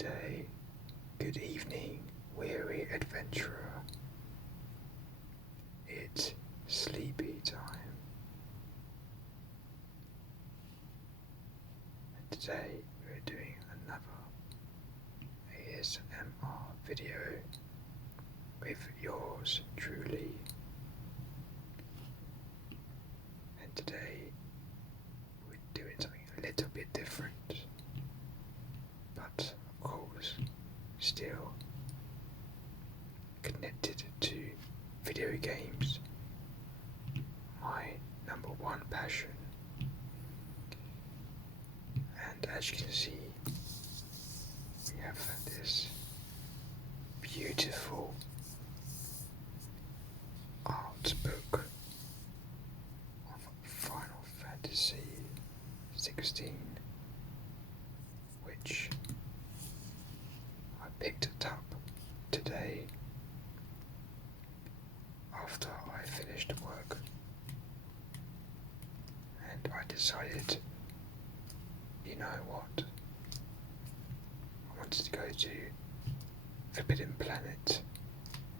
day, good evening, weary adventurer. It's sleepy time. And today we're doing another ASMR video with yours truly. And today we're doing something a little bit different. But of course, still connected to video games, my number one passion. And as you can see, we have this beautiful art book of Final Fantasy XVI, which I picked it up today after I finished work, and I decided, you know what, I wanted to go to Forbidden Planet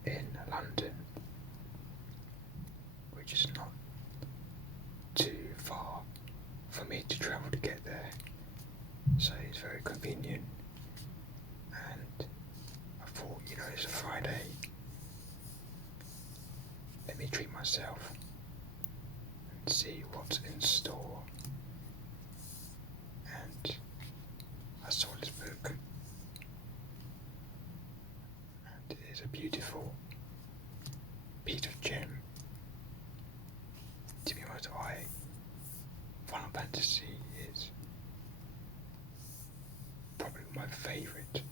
in London, which is not too far for me to travel to get there, so it's very convenient. And I thought, you know, it's a Friday, let me treat myself and see what's in store. And I saw this book, and it is a beautiful piece of gem. To be honest, Final Fantasy is probably my favourite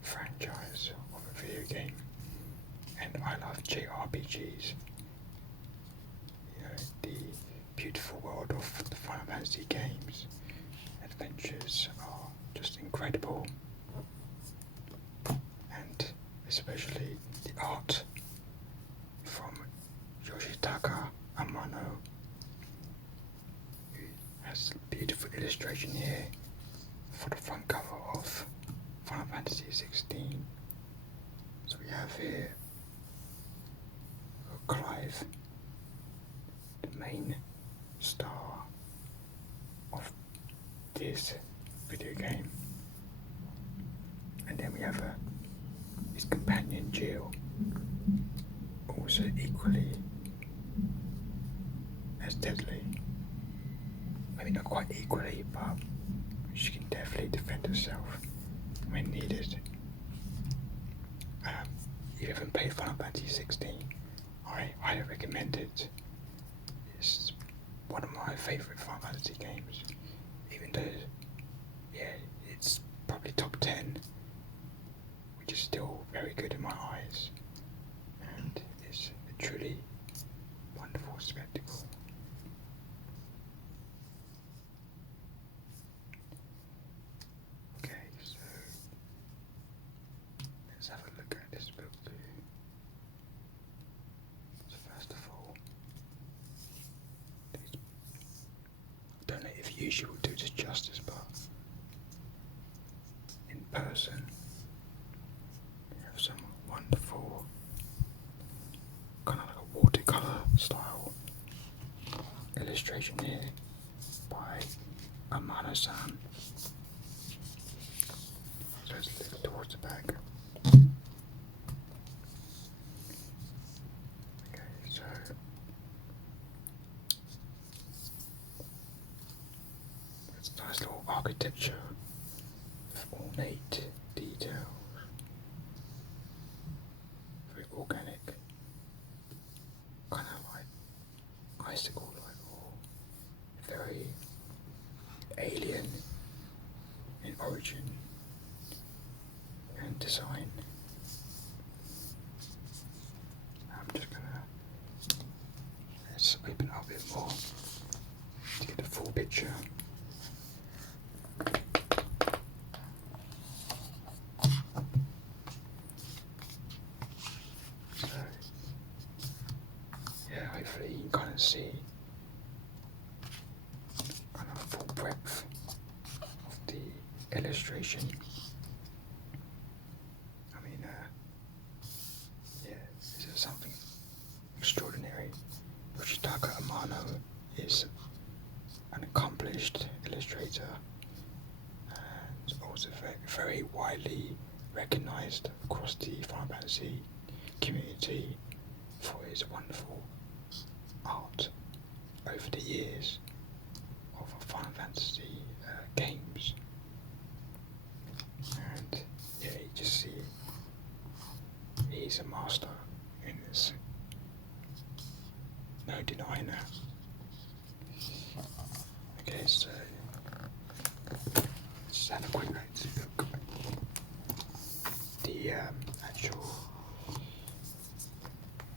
franchise of a video game, and I love JRPGs. You know, the beautiful world of the Final Fantasy games, adventures are just incredible, and especially the art from Yoshitaka Amano, who has a beautiful illustration here for the front cover of Final Fantasy XVI. So we have here Clive, the main star of this video game, and then we have his companion Jill, also equally as deadly. Maybe not quite equally, but she can definitely defend herself when needed. If you haven't played Final Fantasy 16, I highly recommend it. It's one of my favourite Final Fantasy games, even though, yeah, it's probably top 10, which is still very good in my eyes, and it's a truly wonderful spectacle. Okay, so let's have a look at this book. So first of all, I don't know if usually will do this justice, but in person we have some wonderful kind of like a watercolour style illustration here by Amano-san. So let's look towards the back. Okay, so it's a nice little architecture with ornate details, very organic, kind of like icicle-like, or very alien in origin and design. I'm just gonna, let's open up a bit more to get the full picture. So, yeah, hopefully you can kind of see kind of full breadth of the illustration. widely recognised across the Final Fantasy community for his wonderful art over the years of Final Fantasy games. And yeah, you just see he's a master in this. No denying that. Okay, so let's have a quick look. The actual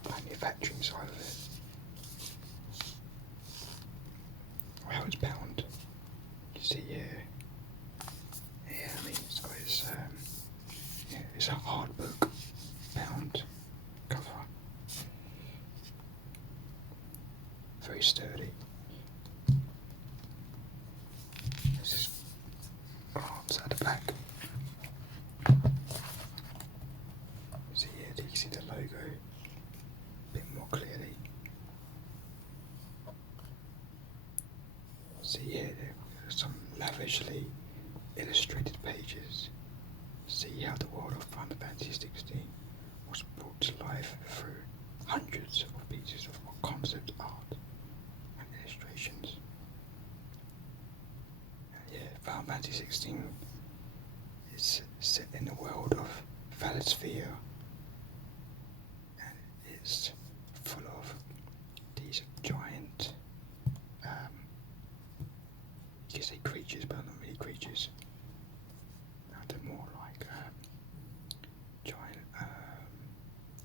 manufacturing side of it. How it's bound. You see here. Yeah, I mean it's got its it's a hard book bound cover. Very sturdy. Let's just glance at the back. See here, you can see the logo a bit more clearly. See here, there are some lavishly illustrated pages. See how the world of Final Fantasy 16 was brought to life through hundreds of pieces of concept art and illustrations. And yeah, Final Fantasy 16 is set in the world of Valisthea, and it's full of these giant, you can say creatures, but not really creatures. They're more like giant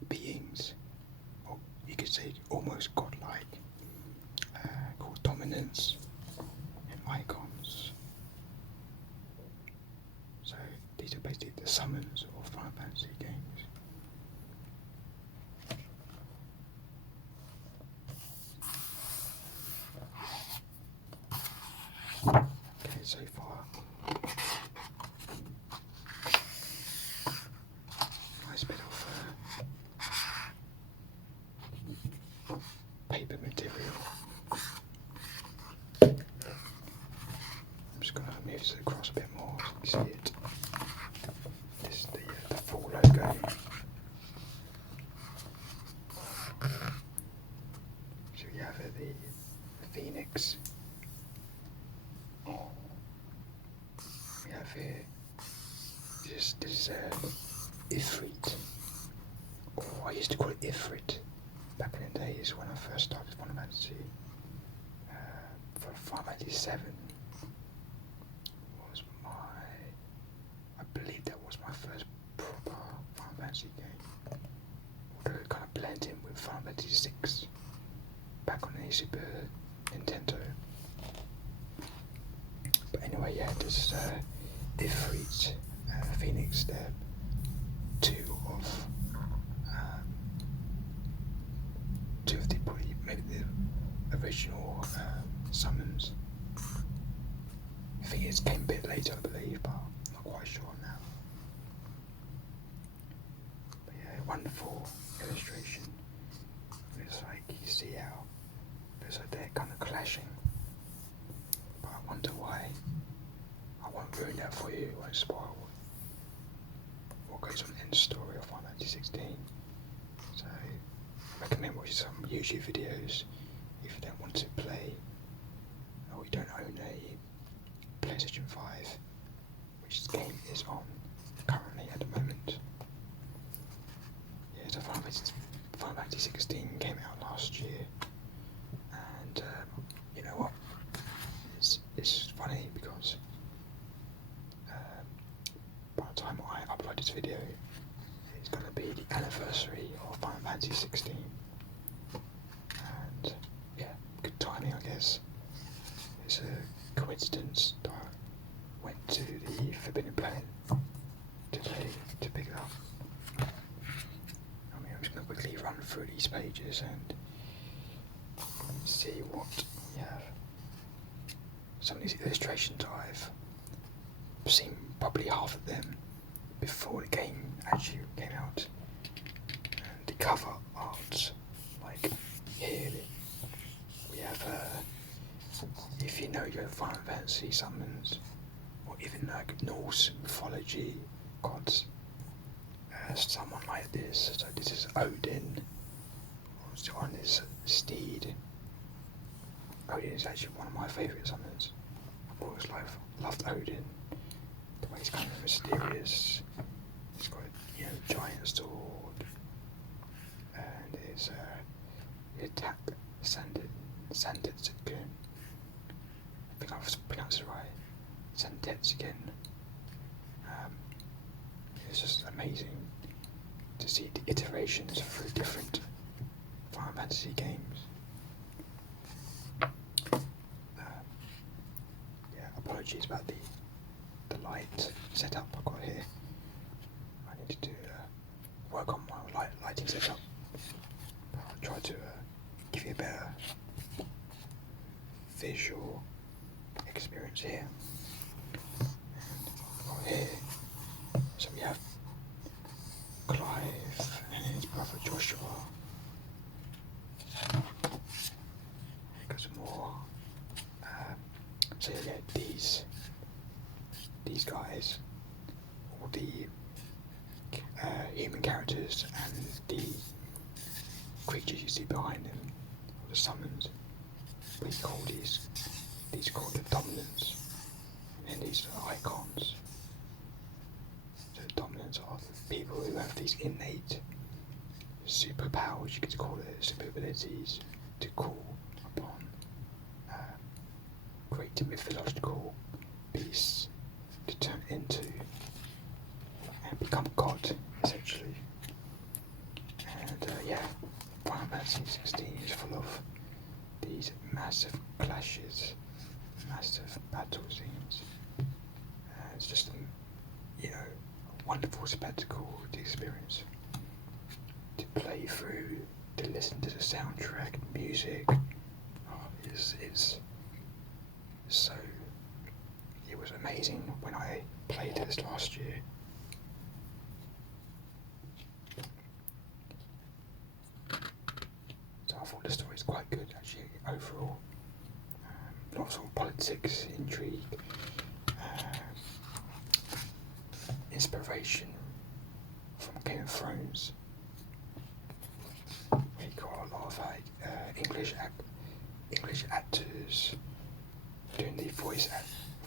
beings, or you could say almost godlike, called dominants and Eikons. So these are basically the summons of Final Fantasy games. Okay, so far. Nice bit of paper material. I'm just going to move this across a bit more so you can see it. This is the full logo. So we have the Phoenix. We have here this is Ifrit, or I used to call it Ifrit back in the days when I first started Final Fantasy. For Final Fantasy 7 was I believe that was my first proper Final Fantasy game. Although it kind of blended in with Final Fantasy 6 back on the Super Nintendo. But anyway, yeah, this Ifrit, Phoenix, they're two of the probably maybe the original summons. I think it came a bit later, I believe, but I'm not quite sure now. But yeah, wonderful illustration. It's like you see how there's like they're kind of clashing. But I wonder why. I won't ruin that for you, I won't spoil what goes on in the story of Final Fantasy 16. So I recommend watching some YouTube videos if you don't want to play, or you don't own a PlayStation 5, which the game is on currently at the moment. Yeah, so Final Fantasy 16 came out last year, and you know what? It's funny because by the time I upload this video, it's going to be the anniversary of Final Fantasy 16, and yeah, good timing, I guess. It's a coincidence that I went to the Forbidden Planet today to pick it up. I mean, I'm just going to quickly run through these pages and see what we have. Some of these illustrations I've seen probably half of them before the game actually came out, and the cover art, like here we have if you know your Final Fantasy summons, or even like Norse mythology, gods. Someone like this. So this is Odin on his steed. Odin is actually one of my favourite summons. I've always loved Odin. The way he's kind of mysterious. He's got a giant sword, and his attack Sandetsuken. I think I've pronounced it right. Sandetsuken. It's just amazing to see the iterations through different Final Fantasy games. Apologies about the light setup I've got here. I need to work on my lighting setup. But I'll try to give you a better visual experience here. And here, so we have Clive and his brother Joshua. Got some more. So yeah, these guys, all the human characters and the creatures you see behind them, or the summons, we call these are called the dominants, and these are icons. So the dominants are the people who have these innate superpowers, you could call it, super abilities to call upon great mythological beasts to turn into and become God, essentially. And Final Fantasy 16 is full of these massive clashes, massive battle scenes. It's just a wonderful spectacle to experience, to play through, to listen to the soundtrack, music. So it was amazing when I played this last year. So I thought the story is quite good actually overall. Lots of politics, intrigue, inspiration from Game of Thrones. We got a lot of English actors doing the voice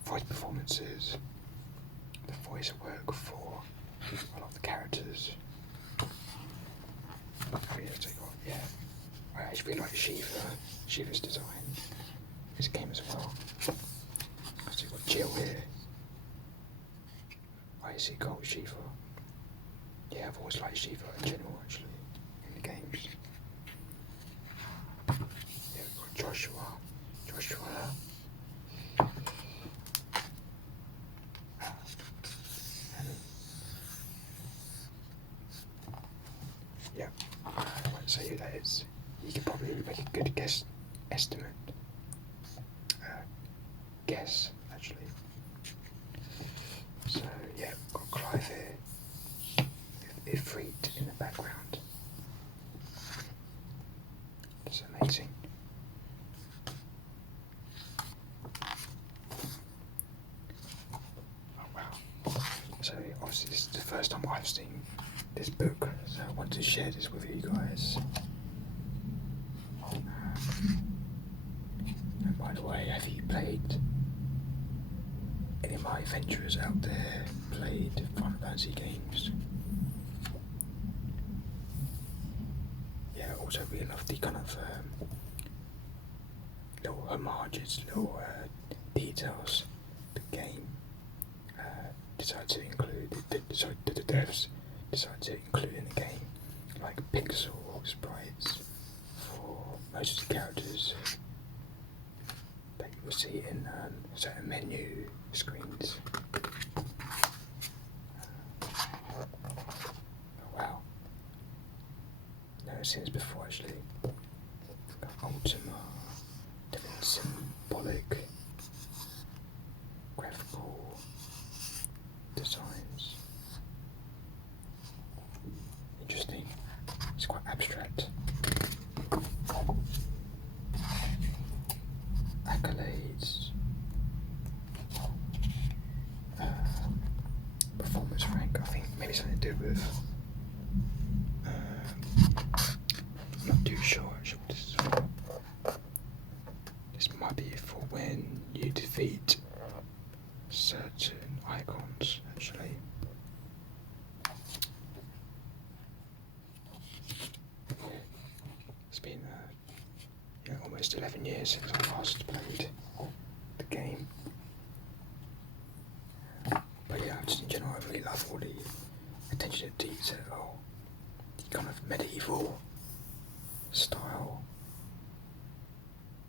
performances, the voice work for a lot of the characters. I actually really like Shiva's design in this game as well. So you've got Jill here. I see gold Shiva. Yeah, I've always liked Shiva in general actually, in the games. Yeah, we've got Joshua. I won't say who that is. You can probably make a good guess actually. So yeah, we've got Clive here, Ifrit in the background. It's amazing. Oh wow. So obviously this is the first time I've seen this book, so I want to share this with you guys. And by the way, have you played any of my adventurers out there, played Final Fantasy games? Yeah, also really love the kind of little homages, little details the game decided to include, the devs decided to include in the game, like pixel sprites for most of the characters that you will see in certain menu screens. Oh wow. Never seen this before actually. Ultima, different symbolic, graphical designs. Interesting. It's quite abstract. Accolades. Performance rank. maybe something to do with. I'm not too sure actually what this is for. This might be for when you defeat certain icons, actually. It's been almost 11 years since I last played the game. But yeah, just in general, I really love all the attention to detail, the kind of medieval style,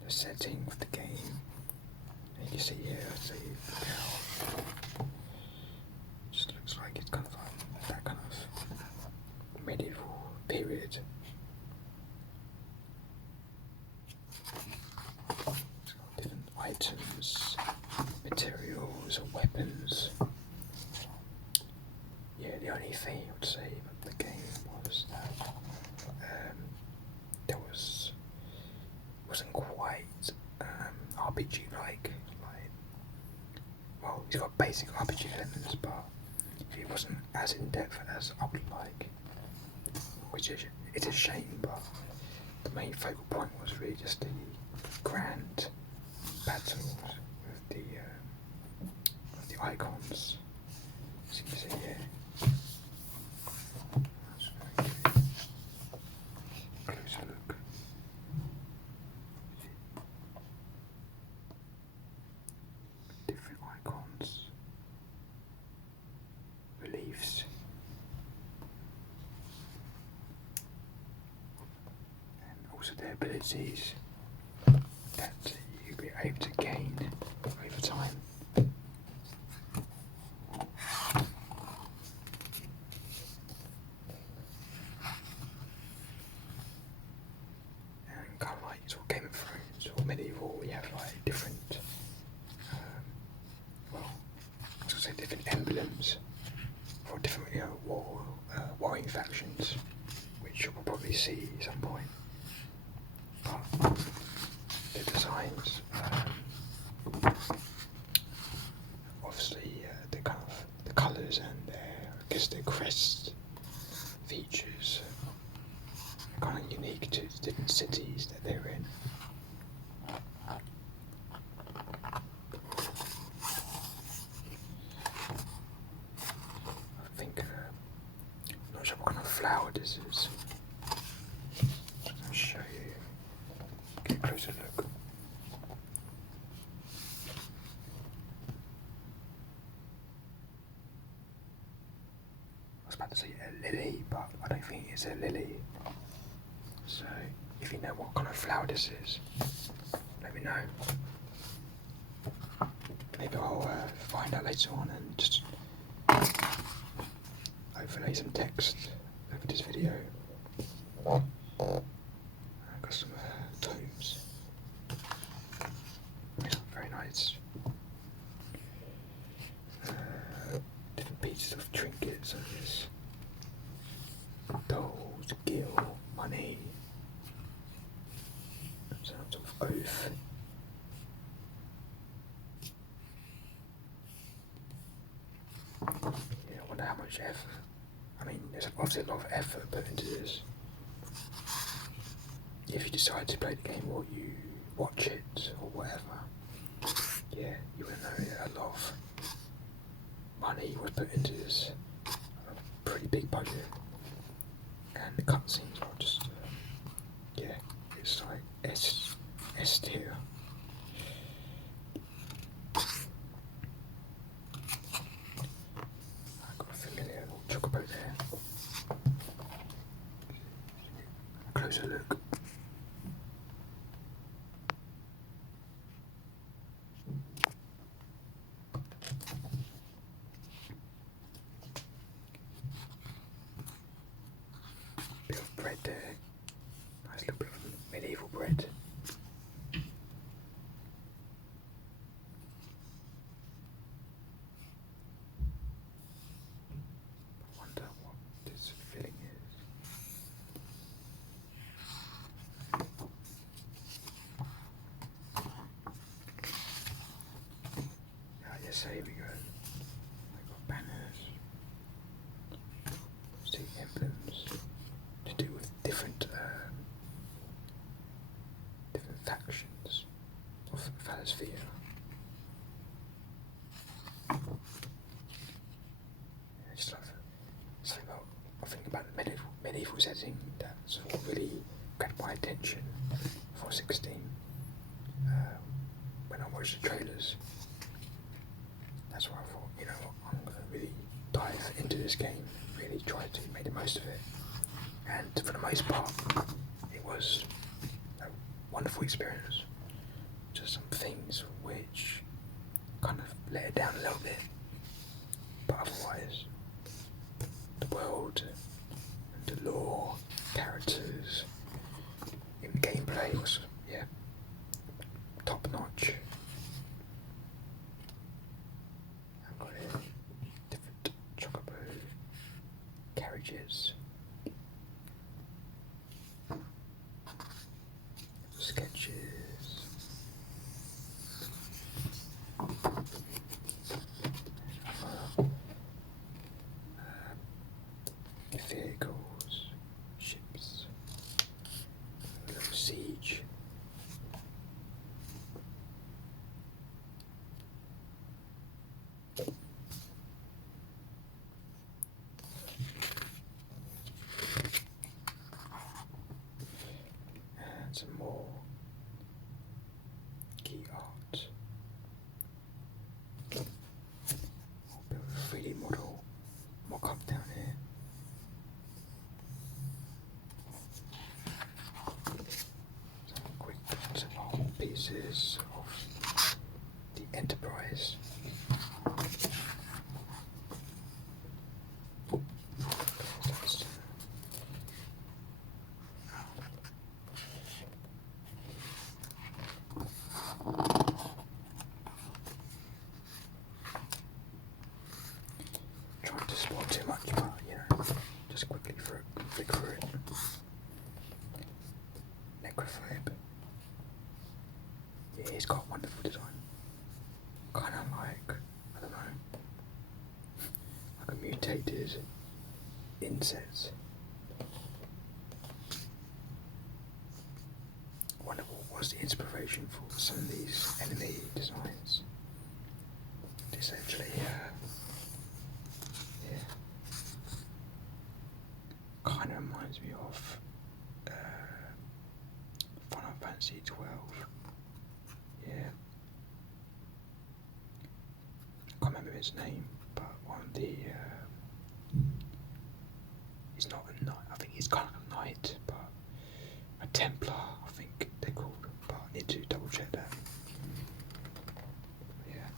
the setting of the game. And you can see here, look how just looks like it's kind of like that kind of medieval period. It's got different items, materials, or weapons. Yeah, the only thing I would say about the game was that wasn't quite RPG like. Well, it's got basic RPG elements, but it wasn't as in depth as I would like, which is it's a shame. But the main focal point was really just the grand battles with the icons. As you can see here. Closer look. Different icons, reliefs, and also their abilities that you'll be able to gain over time. Kind of like sort of Game of Thrones or medieval, we have like different, I was gonna say different emblems for different, warring factions, which we'll probably see at some point. But the designs, obviously, the kind of the colours and their crest features are kind of unique to the different cities that they're in. I think, I'm not sure what kind of flower this is. I'll show you. Get a closer look. I was about to say a lily, but I don't think it's a lily. So, if you know what kind of flower this is, let me know. Maybe I'll find out later on and just overlay some text over this video. I've got some tomes. Yeah, very nice. Different pieces of trinkets and this. Dolls, gil, money. Some sort of oath. Yeah, I wonder how much effort. I mean, there's obviously a lot of effort put into this. If you decide to play the game or you watch it or whatever, yeah, you will know that a lot of money was put into this. A pretty big budget. And the cutscenes are just, yeah, it's like S tier. I've got a familiar little chocobo there. A closer look. Bit of bread there. Nice little bit of medieval bread. I wonder what this filling is. Ah, yes, here we go. I've got banners. you know what, I'm going to really dive into this game, really try to make the most of it. And for the most part, it was a wonderful experience. Just some things which kind of let it down a little bit, but otherwise, the world, the lore, characters, even gameplay was, yeah, top notch. I've got here different chocobo carriages, sketches, vehicles, ships, a little siege. And some more key art. I'll build a 3D model mock-up down here. Some quick pieces of the Enterprise. Trying to spoil too much, but you know, just quickly flick through it. Necrophobe. Yeah, he's got a wonderful design. Kind of like, I don't know, like a mutated insect. I wonder what was the inspiration for some of these enemy designs. This actually, yeah, kind of reminds me of Final Fantasy 12. Yeah, I can't remember his name, but one of the he's not a knight. I think he's kind of a knight, but a Templar, I think they're called. But I need to double check that. Yeah,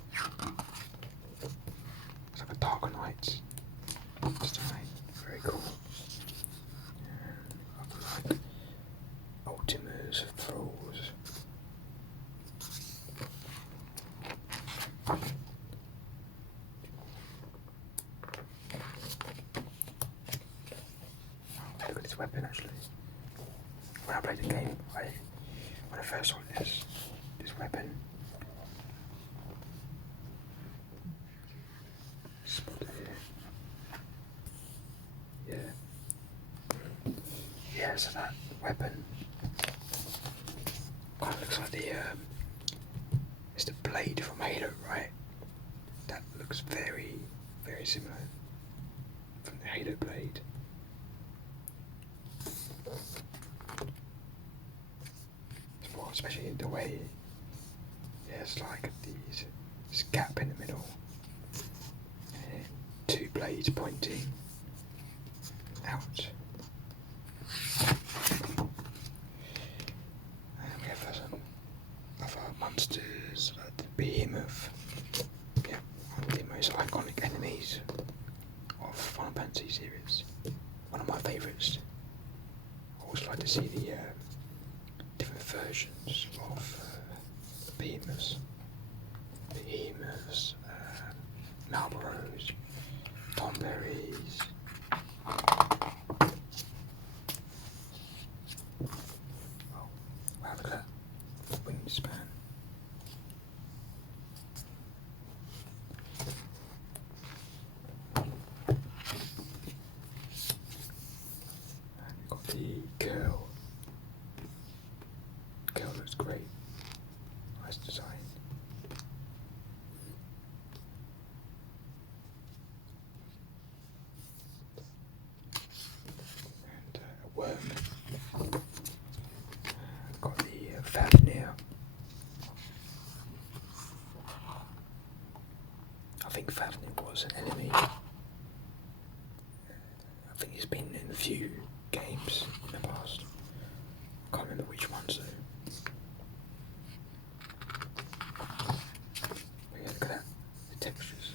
it's like a Dark Knight. Design, very cool. And I like Ultima's Thralls. Look at this weapon actually. When I played the game, when I first saw this weapon, spotted here. Yeah. Yeah, so that weapon kind of looks like it's the blade from Halo, right? That looks very, very similar from the Halo blade. Well, especially the way there's like this gap in the middle, and two blades pointing out. And we have some other monsters, the behemoth. Yeah, one of the most iconic enemies of Final Fantasy series. One of my favourites. I always like to see the different versions of behemoths. Marlboros, Tomberries. Oh, wow, look at that wingspan. And we've got the girl. Girl looks great. Nice design. Daphne was an enemy. I think he's been in a few games in the past. I can't remember which ones though. But yeah, look at that, the textures.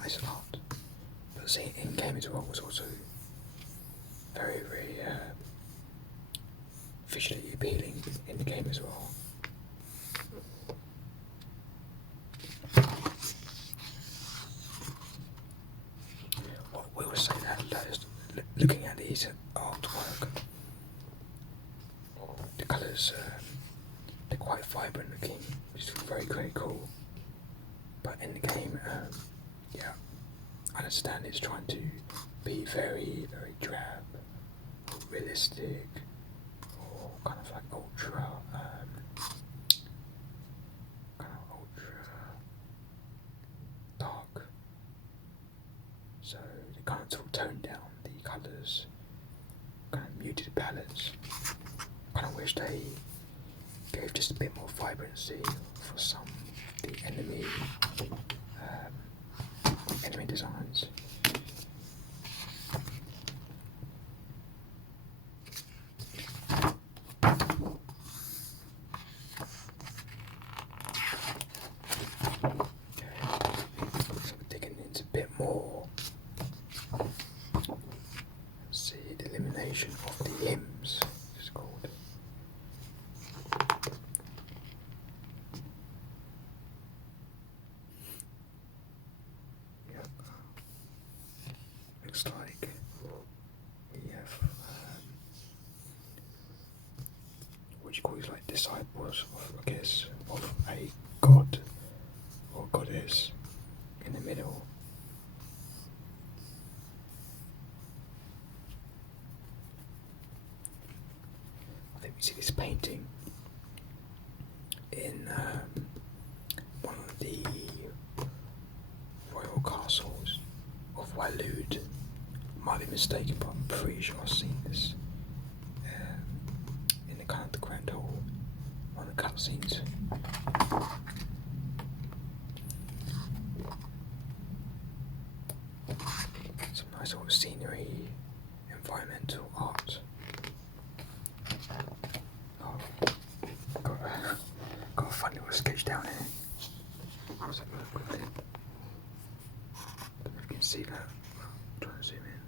Nice art. But see, in game as well was also very, very visually appealing in the game as well. What we will say that is, looking at these artwork, the colours, they're quite vibrant looking, which is very, very cool. But in the game, yeah, I understand it's trying to be very, very drab, or realistic, or kind of like ultra, dark. So they kind of tone down the colours, kind of muted palettes. I kind of wish they gave just a bit more vibrancy for some of the enemy designs. So we're digging into a bit more. Let's see, the elimination of the hymns, it's called. Yep. Looks like we have what you call these, like disciples, I guess, of a god or goddess in the middle. I think we see this painting in one of the royal castles of Waloed. Might be mistaken, but I'm pretty sure I've seen this in the kind of the grand hall, one of the cutscenes. Some nice sort of scenery, environmental art. Oh, got a funny little sketch down here. Let's have a look quickly. Don't know if you can see that. I'm trying to zoom in.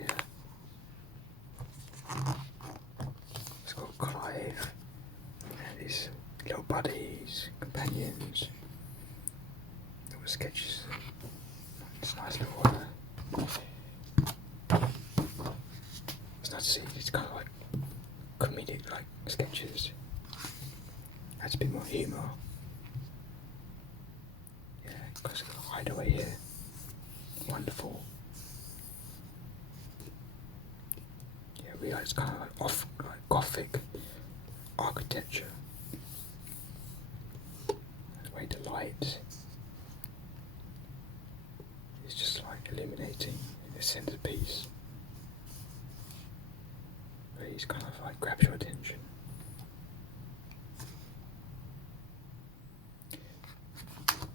Yeah. It's got Clive and his little buddies, companions, little sketches. It's nice little it's nice to see these kind of like comedic like sketches. Adds a bit more humour. Yeah, because it's got a hideaway here. Wonderful. Yeah, we like it's kind of like like Gothic architecture. The way the light is just like illuminating the centerpiece. Where he's kind of like grabs your attention.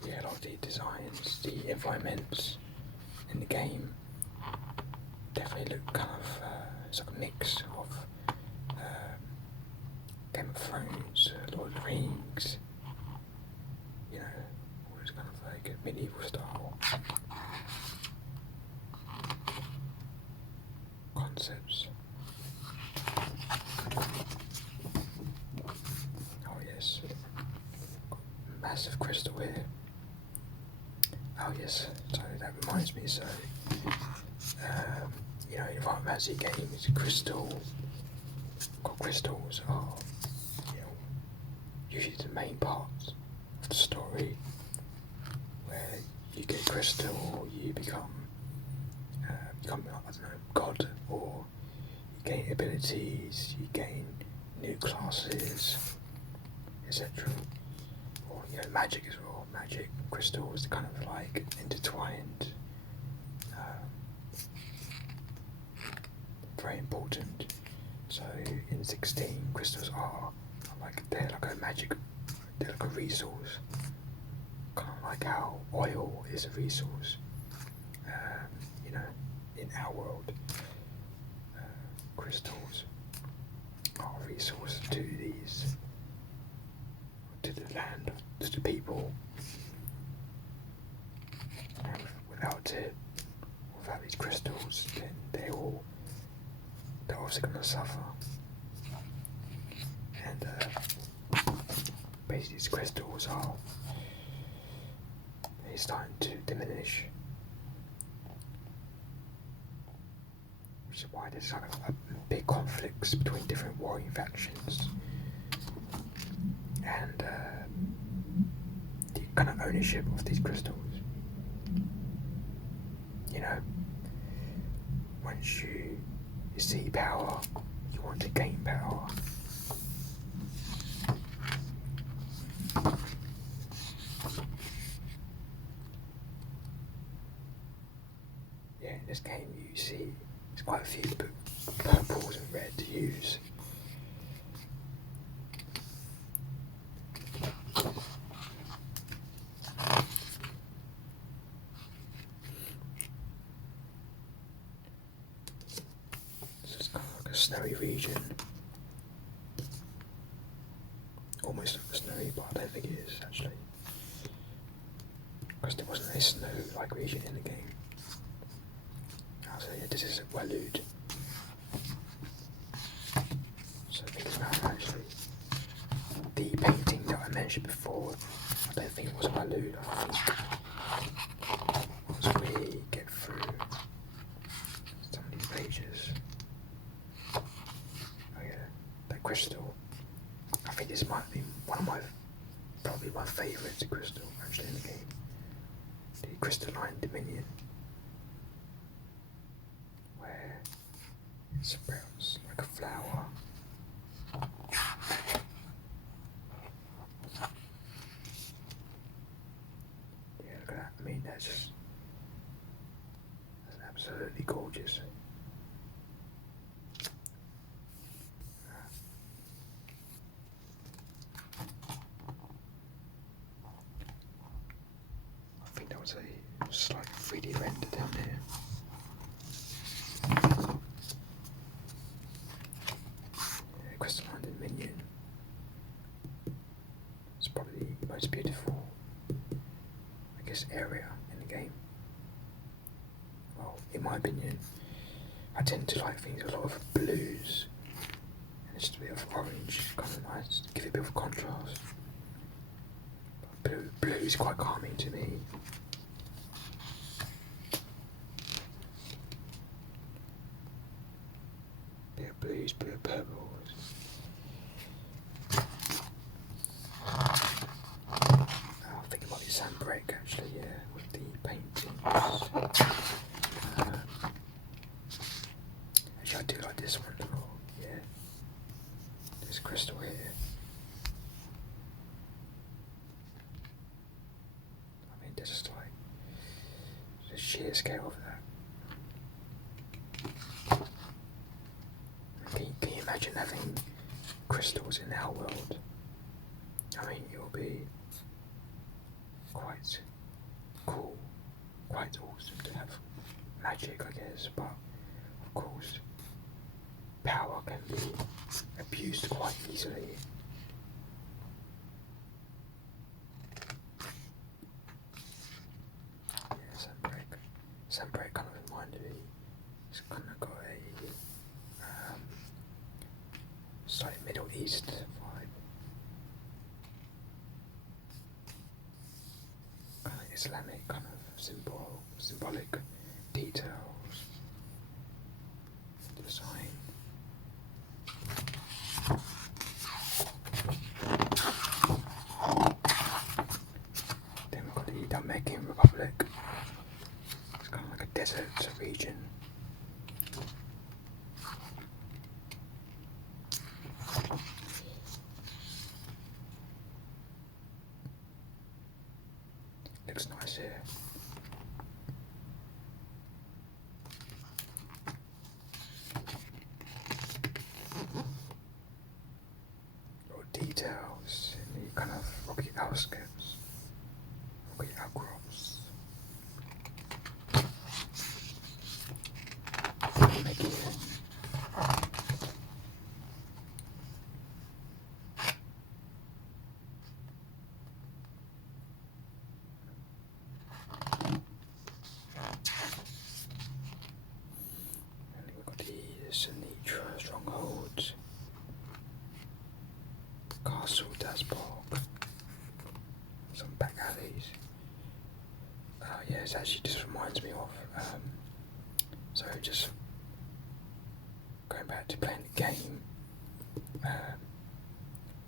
Yeah, a lot of the designs, the environments in the game definitely look kind of, it's like a mix of Game of Thrones, Lord of the Rings, you know, all this kind of like medieval style concepts. Oh yes, massive crystal here. Oh yes, so that reminds me, so you know, in a Final Fantasy game it's a crystal, got crystals are, you know, usually the main part of the story, where you get a crystal, you become I don't know, god, or you gain abilities, you gain new classes, etc. Or, you know, magic as well. Magic crystals, kind of like intertwined. Very important So in 16, crystals are like they're like a magic, they're like a resource, kind of like how oil is a resource. You know, in our world, crystals are a resource to the land, to the people. And without these crystals, then they're obviously going to suffer. And basically, these crystals are starting to diminish, which is why there's kind of a big conflicts between different warring factions and the kind of ownership of these crystals. You know, once you see power, you want to gain power. Yeah, in this game you see there's quite a few purples and red to use. So it's kind of like a snowy region. Almost like a snowy, but I don't think it is actually. Because there wasn't a snow-like region in the game. So yeah, this is Waloed. So things around actually. The painting that I mentioned before, I don't think it was Waloed. I think once we get through some of these pages. Oh yeah, that crystal. I think this might be probably my favourite crystal actually in the game. The crystalline dominion. Where it sprouts like a flower. Yeah, look at that. I mean, that's absolutely gorgeous. I think that was a slight 3D render down there. Yeah, crystalline dominion. It's probably the most beautiful, I guess, area in the game. Well, in my opinion, I tend to like things with a lot of blues and just a bit of orange, kind of nice, to give it a bit of contrast. But blue is quite calming to me. Bit of blues, bit of purples. I think it might be Sam Break actually, yeah, with the paintings. Actually, I do like this one as well, yeah. This crystal here. I mean, there's just like the sheer scale of that. Can you imagine having crystals in our world? I mean, it will be quite cool, quite awesome to have magic, I guess, but of course, power can be abused quite easily. Yeah, Sunbreak kind of reminded me, it's kind of got a slight Middle East vibe. Kind of Islamic, kind of symbolic details, design. Then we've got the Dominican Republic. It's kind of like a desert region. Looks nice here. details in the kind of rocky outskirts, rocky outcrops, making it strongholds, castle Daspark, some back alleys. Yeah, it actually just reminds me of, so just going back to playing the game,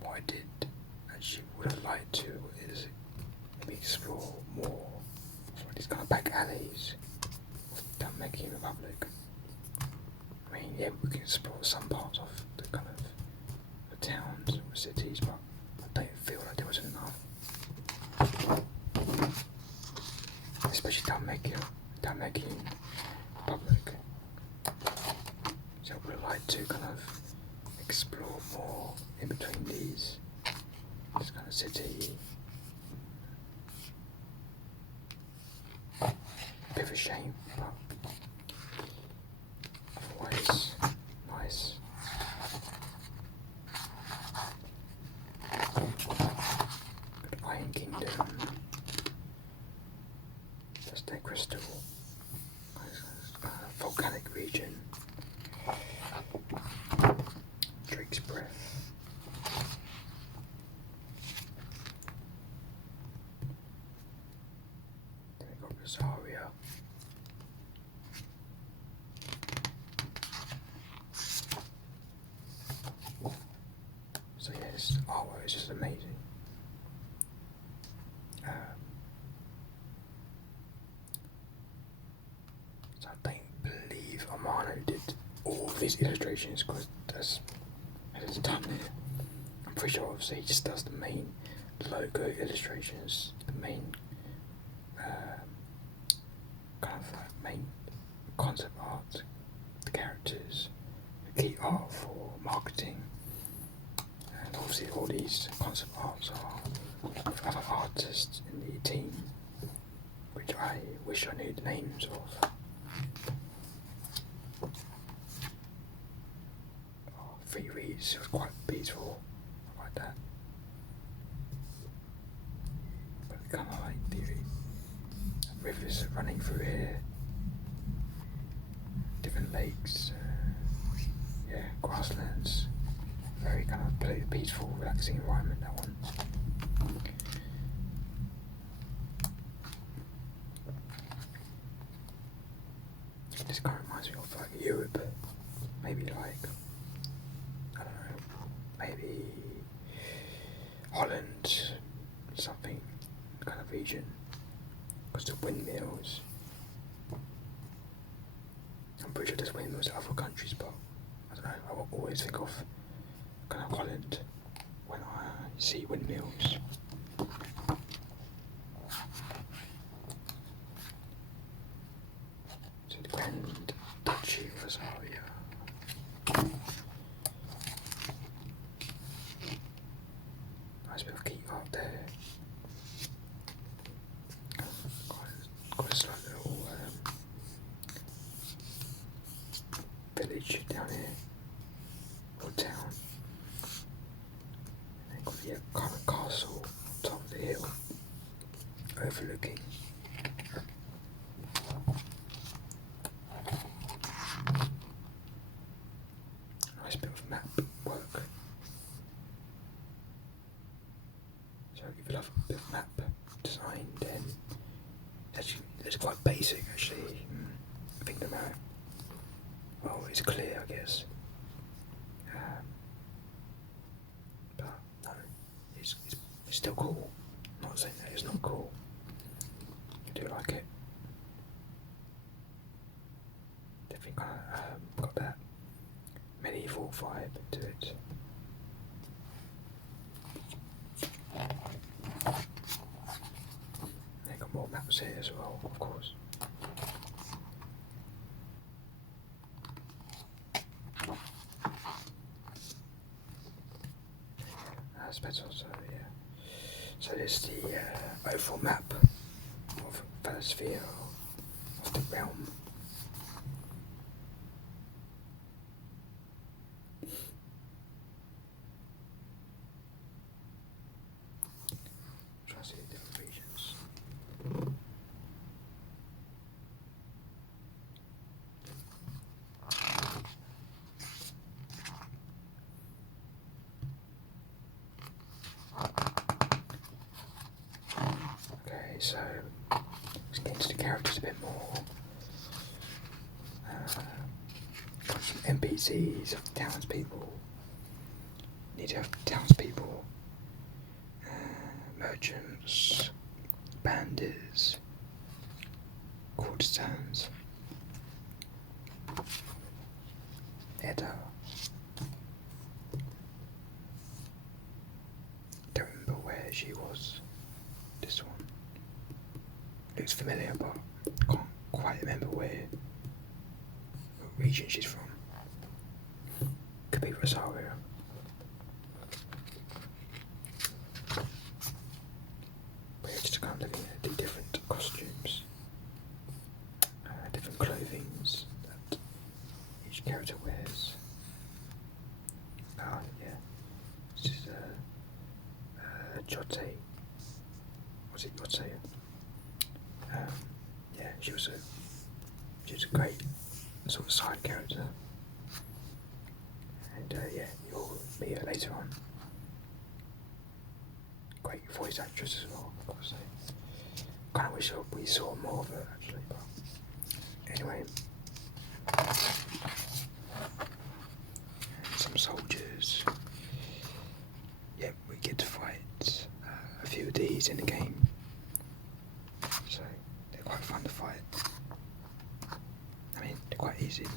what I did actually would have liked to is maybe explore more of these kind of back alleys of the Making Republic. I mean, yeah, we can explore some parts of the kind of the towns or cities, but I don't feel like there was enough. Especially Timecodes Republic. So I would have liked to kind of explore more in between this kind of city. A bit of a shame, but otherwise, nice. Good Iron Kingdom. Just a crystal. Volcanic region. Drake's Breath. Then we got Rosaria. So yeah, this artwork is just amazing. So I don't believe Amano did all of these illustrations because that's it's done it. I'm pretty sure obviously he just does the main logo illustrations, the main kind of main concept art, the characters, the key art for marketing, and obviously all these concept arts are of other artists in the team, which I wish I knew the names of. Free reads, it was quite beautiful, I like that. But kind of like the rivers running through here, different lakes, yeah, grasslands, very kind of peaceful, relaxing environment, that one. This kind of reminds me of like Europe, maybe like, I don't know, maybe Holland, something kind of region, because the windmills, I'm pretty sure there's windmills in other countries, but I don't know, I will always think of kind of Holland when I see windmills. So the Grand Duchy of Rosaria. Nice bit of key art there. Quite a slight little village down here, or town. And then got the kind of castle on top of the hill, overlooking. Nice bit of map work. So if you love a bit of map design, then it's quite basic actually. Thinking about it. Well, it's clear, I guess. But no, it's still cool. I'm not saying that it's not cool. I do like it. Definitely kind of got that medieval vibe to it. They got more maps here as well, of course. aspects also, yeah. So there's the overall map of Valisthea, of the realm. Try to see the different regions. Okay, so let's get into the characters a bit more. Got some NPCs of townspeople. Need to have townspeople, merchants, bandits, courtesans, Edda. Don't remember where she was. This one looks familiar, but can't quite remember what region she's from. Could be Rosario. We're just kind of looking at the different costumes, different clothings that each character wears. Ah, yeah. This is Jote. Was it Jote? Yeah, she was a great sort of side character. And yeah, you'll meet her later on. Great voice actress as well, I've got to say. Kind of wish we saw more of her actually, but anyway. Some soldiers. Yep, we get to fight a few of these in the game, so they're quite fun to fight. I mean, they're quite easy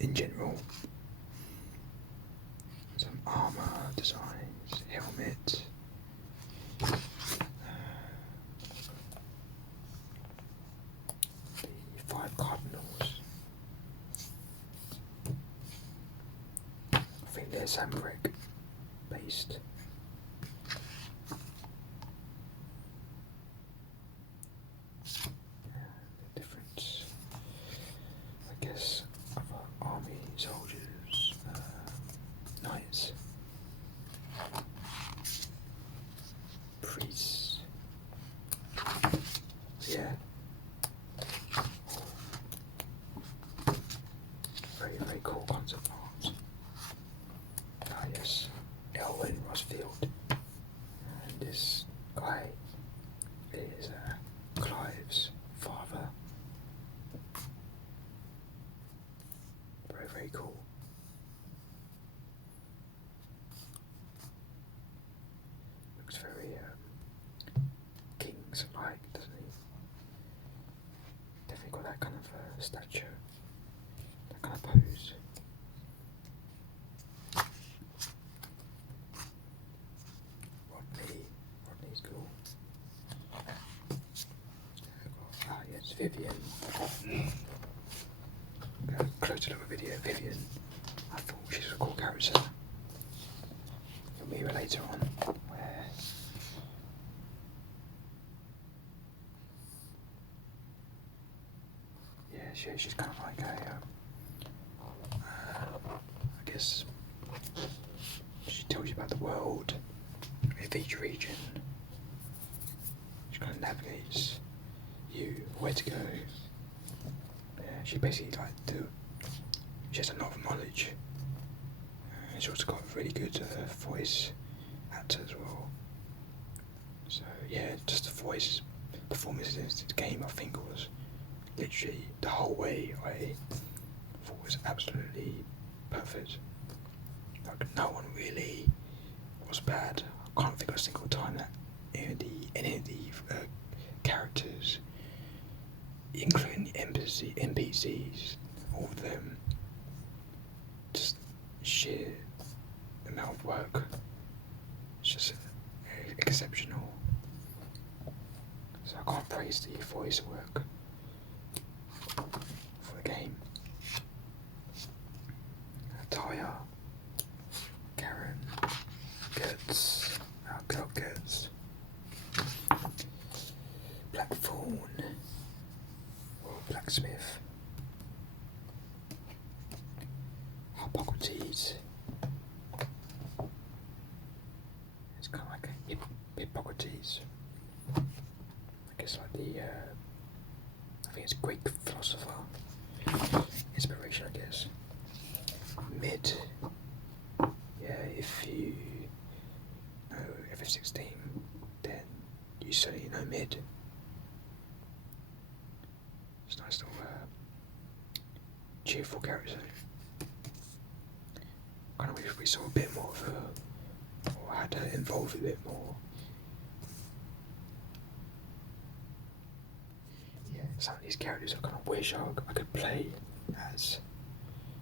in general. Some armour designs, helmet. The 5 cardinals. I think they're Sambrick based. The different, I guess, other army soldiers, knights, priests. Yeah. Very, very cool concept art. Ah yes, Elwyn Rosfield. And this guy is Clive's father. Very, very cool. Looks very Kings-like, doesn't he? Definitely got that kind of stature, that kind of pose. Rodney's cool. Ah yes, Vivian. Closer look at video, Vivian. I thought she was a cool character. You'll meet her later on, where yeah, she's kind of like a I guess she tells you about the world of each region. She kind of navigates you where to go. Yeah, she basically she has a lot of knowledge. She's also got a really good voice actor as well. So yeah, just the voice performance in the game I think was literally the whole way I thought was absolutely perfect. Like no one really was bad. I can't think of a single time that any of the characters, including the NPCs, all of them, just sheer amount of work. It's just exceptional. So I can't praise the voice work for the game. Taya, Karen, it's Greek philosopher. Inspiration, I guess. Mid. Yeah, if you know FF16, then you certainly know mid. It's nice little cheerful character. Kind of wish we saw a bit more of her, or had her involved a bit more. Yeah, some of these characters I kind of wish I could play as.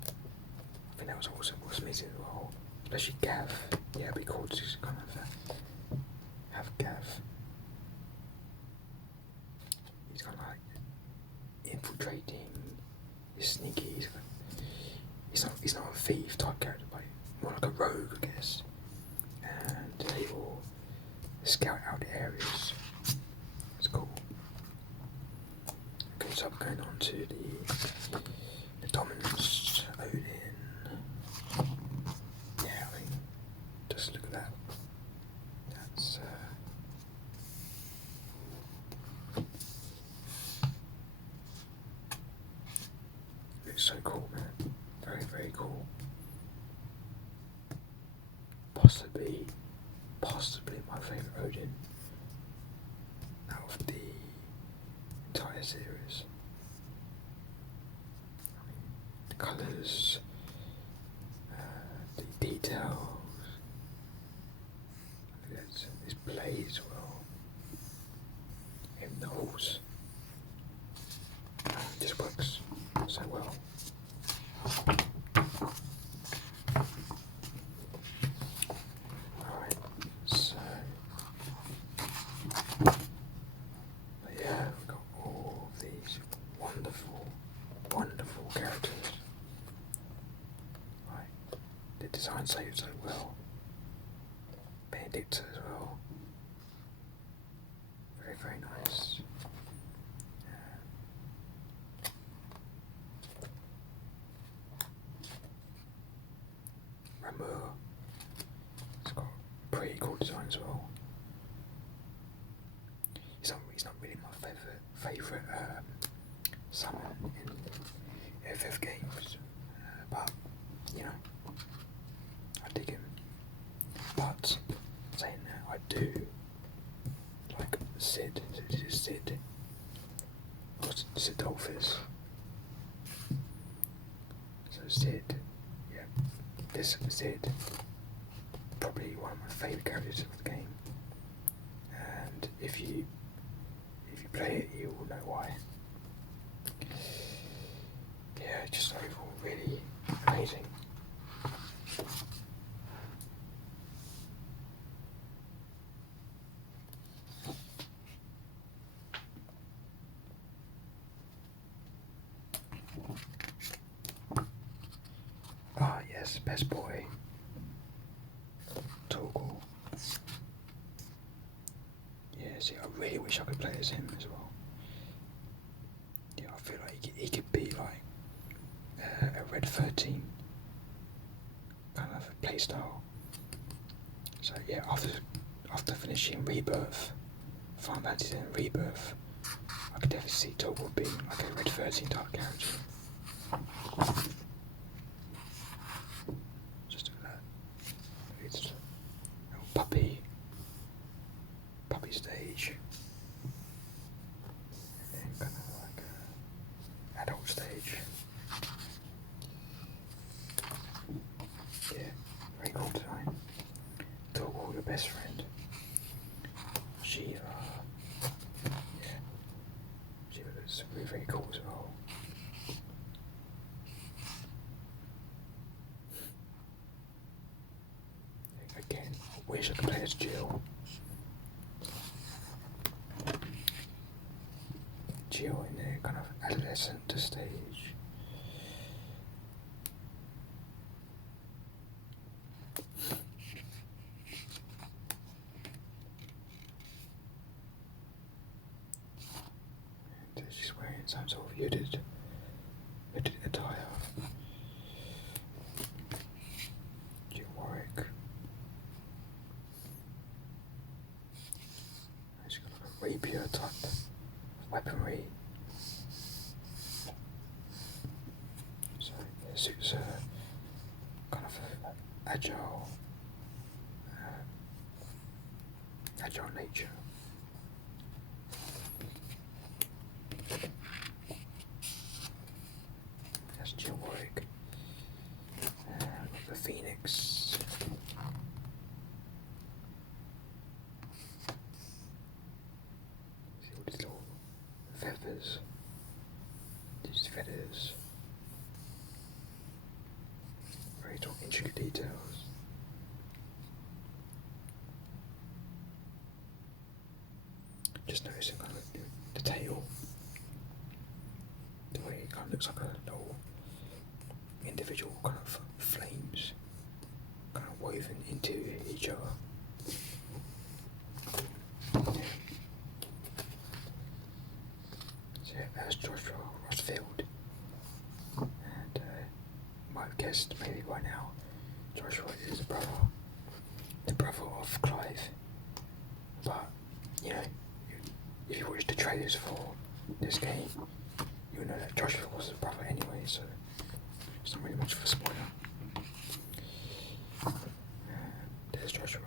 I think that was also what's missing as well, especially Gav. Yeah, it'd be cool to just kind of have Gav. He's kind of like infiltrating, he's sneaky, he's not a thief type character, but more like a rogue, I guess. And he will scout out the areas. It's cool. Okay, so I'm going on to the dominance, Odin. Yeah, I mean, just look at that. That's looks so cool, man. Very, very cool. Possibly my favourite Odin out of the entire series. I mean, the colours, the details, his blade as well, even the horse. This works so well. Alright, so but yeah, we've got all of these wonderful characters. Right, the design saved so well. Benedicta as well. Very, very nice. Ramur. It's got pretty cool design as well. He's not really my favourite summon in FF games, but you know, I dig him. But saying that, I do like Sid. This is Sid. Or Sidolphus. So Sid, yeah, this Sid, probably one of my favourite characters of the game. And if you play it, you will know why. Yeah, just overall really amazing. Ah yes, best boy, Torgal. Yeah, see, I really wish I could play as him as well. Yeah, I feel like he could be like a Red 13 kind of playstyle. So yeah, after finishing Rebirth, Final Fantasy and Rebirth, I could definitely see Torgal being like a Red 13 type character. Just look at that. It's a puppy stage. And then kind of like a adult stage. Yeah, very cool design. Torgal, your best friend. Shiva. Yeah. Shiva looks really very cool as well. Again, I wish I could play as Jill. Jill in their kind of adolescent stage. And she's wearing some sort of hooded attire. Jill Warwick. And she's got like a rapier type of weaponry. agile nature. That's Jill Warwick. The Phoenix. See all these little feathers. These feathers. Very intricate details. Just noticing kind of the tail, the way it kind of looks like a little individual kind of flames kind of woven into each other. Yeah. So that's Joshua Rossfield, and you might have guessed maybe by now, Joshua is the brother of Clive, but you know, if you watch the trailers for this game, you'll know that Joshua was his brother anyway, so it's not really much of a spoiler. There's Joshua.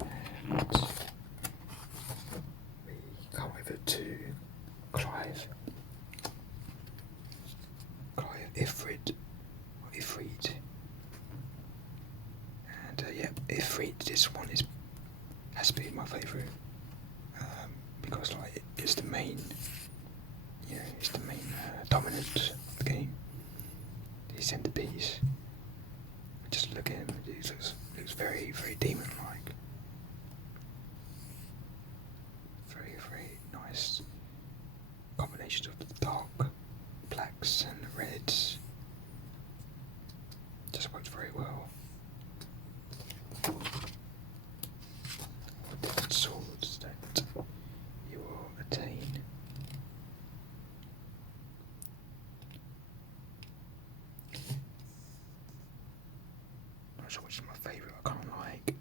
And we come over to Clive. Ifrit. And yeah, Ifrit, this one has been my favourite. Because like it's the main, dominant of the game. The centerpiece. Just look at him; he looks very, very demon-like. Very, very nice combinations of the dark blacks and reds. Just works very well. Different swords that you will attain. Not sure which is my favourite. I kind of like.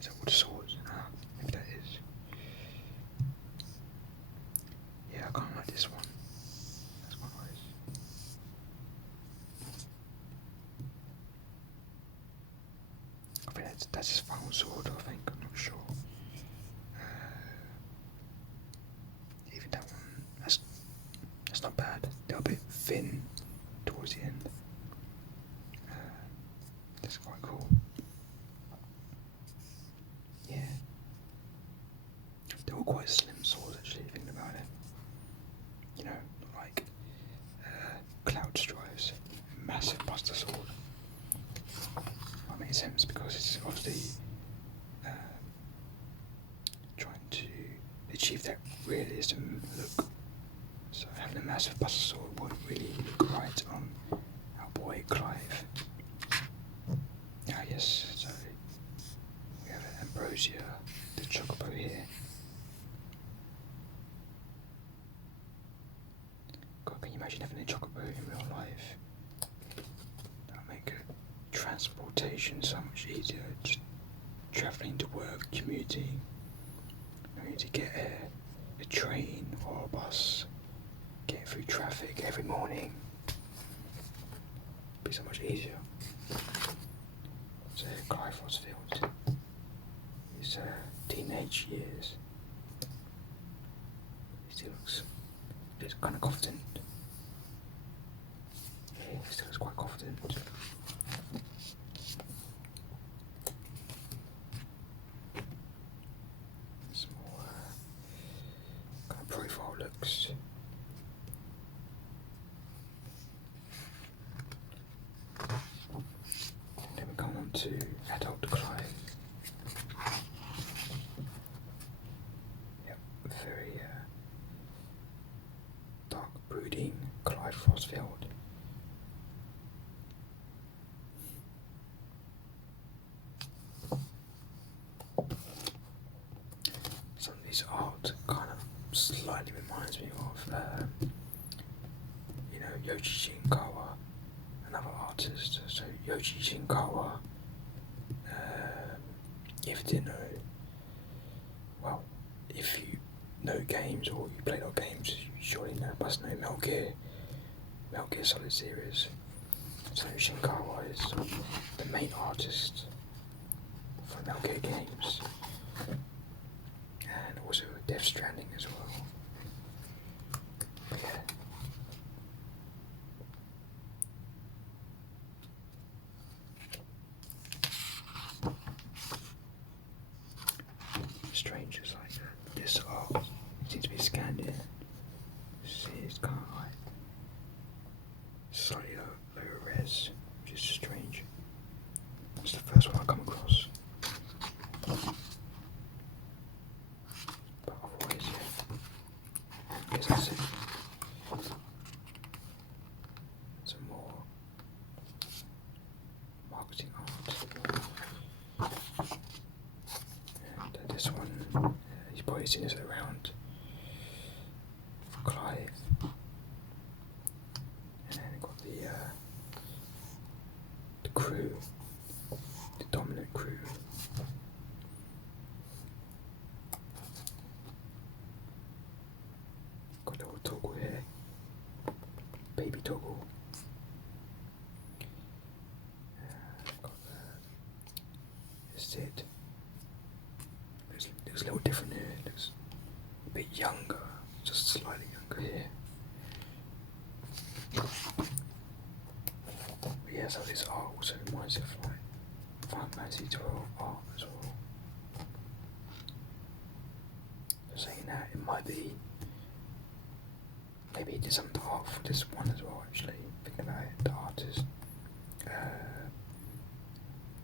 Is that all the swords? Maybe that is. Yeah, I kind of like this one. That's quite nice. I think that's his final sword, I think, I'm not sure. Even that one, that's not bad. They're a bit thin towards the end. That's quite cool. Yeah. They're all quite slim swords actually, thinking about it. You know, like Cloud Strive's massive Buster Sword. That makes sense because it's obviously trying to achieve that realism look. So having a massive Buster Sword won't really look right on our boy Clive. Ah yes, so we have Ambrosia, the Chocobo here. God, can you imagine having a Chocobo in real life? That would make transportation so much easier. Just travelling to work, commuting. You need to get a train or a bus, getting through traffic every morning. Be so much easier. So Clive Rossfield, his teenage years. He still looks kind of confident. Yeah, he still looks quite confident. Some more kind of profile looks. And then we come on to adult Clive. Yep, very dark, brooding Clive Rossfield. Some of these art kind of slightly reminds me of, Yoji Shinkawa, another artist. So Yoji Shinkawa, if you didn't know, well, if you know games or you played our games, you surely must know Metal Gear Metal Gear Solid series. So Shinkawa is the main artist for Metal Gear games, and also Death Stranding as well. But yeah. Strange, it's like this art seems to be scanned in. See, it's kind of like slightly lower res, which is strange. It's the first one I come across. But otherwise, yeah. I guess that's it. Some more marketing art. And this one, you've probably seen this around. Clive. And then got the crew, the dominant crew. Got a little toggle here, baby toggle. Got the Sid. Looks a little different here. Looks a bit younger, just slightly younger here. But yeah, so this art also reminds me of like Final Fantasy 12 art as well. So saying that, it might be, maybe he did some of the art for this one as well actually, thinking about it, the artist.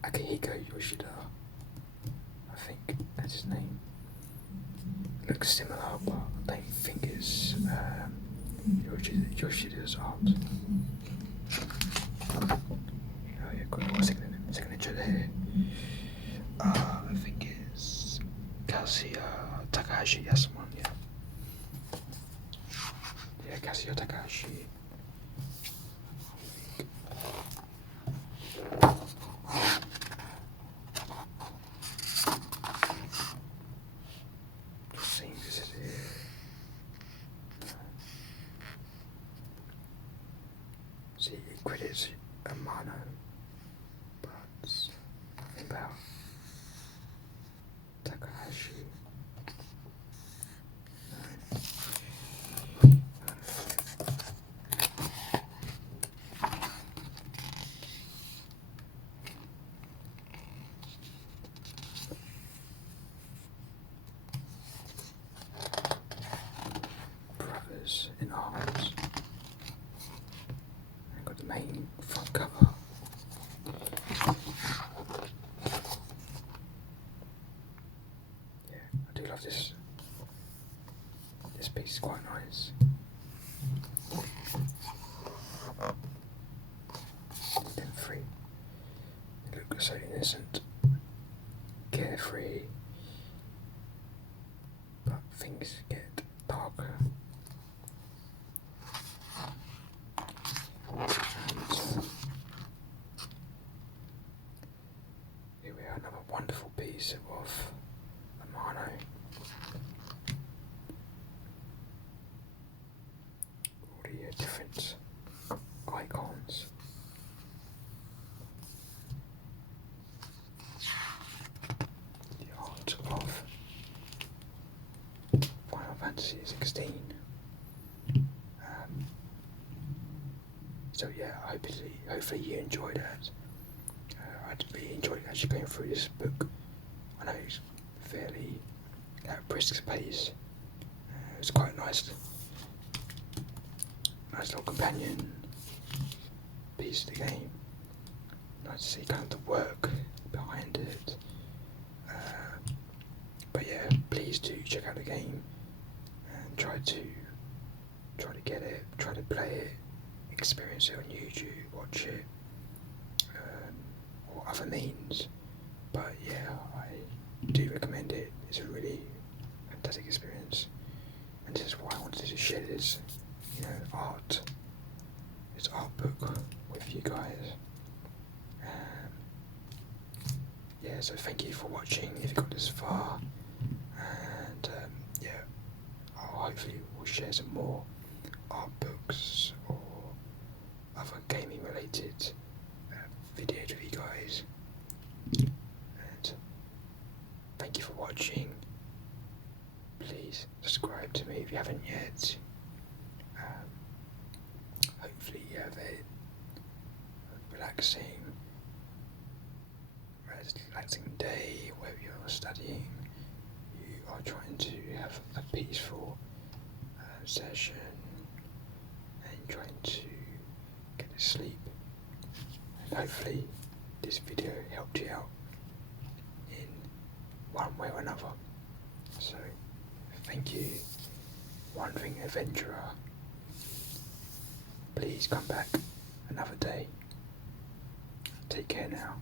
Akihiko Yoshida, I think that's his name. Looks similar, but I don't think it's Yoshida's art. Oh yeah, got a signature there. I think it's Kazuya Takahashi, that's the one, yeah. Yeah, Kazuya Takahashi. Seeing this is it. See, it credits Amano, but nothing about Takahashi. Brothers in Arms. And got the main front cover. Yeah, I do love this. This piece is quite nice. Then free. It looks so innocent, carefree, but things get darker. And here we are, another wonderful piece of Amano. All the different icons. The art of Final Fantasy XVI. So yeah, hopefully you enjoyed that. I really enjoyed actually going through this book. I know it's fairly at a brisk pace. It's quite nice little companion piece of the game. Nice to see kind of the work behind it. But yeah, please do check out the game and try to get it, try to play it, experience it on YouTube, watch it, or other means. But yeah, I do recommend it. It's a really fantastic experience, and this is why I wanted to share this, this art book with you guys. Yeah, so thank you for watching if you got this far, and yeah, hopefully we'll share some more art books or gaming related videos with you guys. And thank you for watching. Please subscribe to me if you haven't yet. Hopefully you have a relaxing day where you're studying. You are trying to have a peaceful session and trying to get to sleep. And hopefully this video helped you out in one way or another. So thank you, One Thing Adventurer. Please come back another day. Take care now.